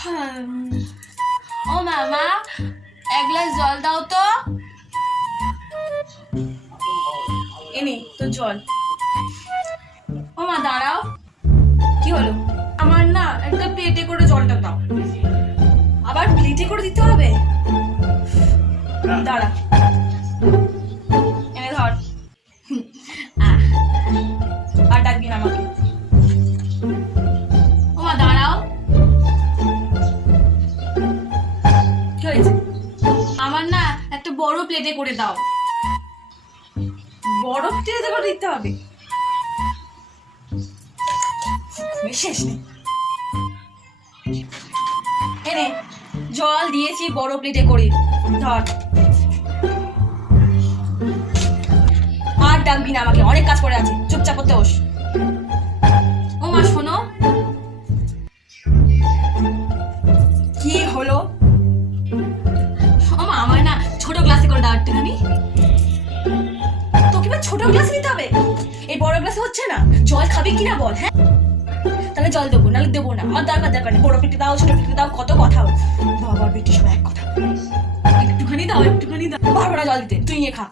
ও মামা, এক গ্লাস জল দাও তো। এনে তো জল। ও মা দাঁড়াও। কি হলো? আমার না একটা প্লেটে করে জলটা দাও। আবার প্লেটে করে দিতে হবে? দাঁড়া, এনে ধর। আর ডাকবি না আমাকে। ও মা দাঁড়াও। কি হয়েছে? আমার না একটা বড় প্লেটে করে দাও। বড় প্লেটে করে দিতে হবে? শেষ নেই। এনে জল দিয়েছি বড় প্লেটে করে, ধর। আর ডাকবি না আমাকে, অনেক কাজ করে আছে, চুপচাপ করতে বস। ও মা শোনো। কি হলো? ও মা আমার না ছোট গ্লাসে করে দাও একটুখানি। তোকে এবার ছোট গ্লাসে দিতে হবে? এই বড় গ্লাসে হচ্ছে না? জল খাবি কিনা বল। হ্যাঁ তাহলে জল দেবো, নাহলে দেবো না। আমার দরকার নেই। বড় পেটে দাও, ছোট পেটে দাও, কত কথা। বাবার বেটি সব এক কথা। একটুখানি দাও, একটুখানি দাও। পারবো না জল দিতে, তুই নিয়ে খা।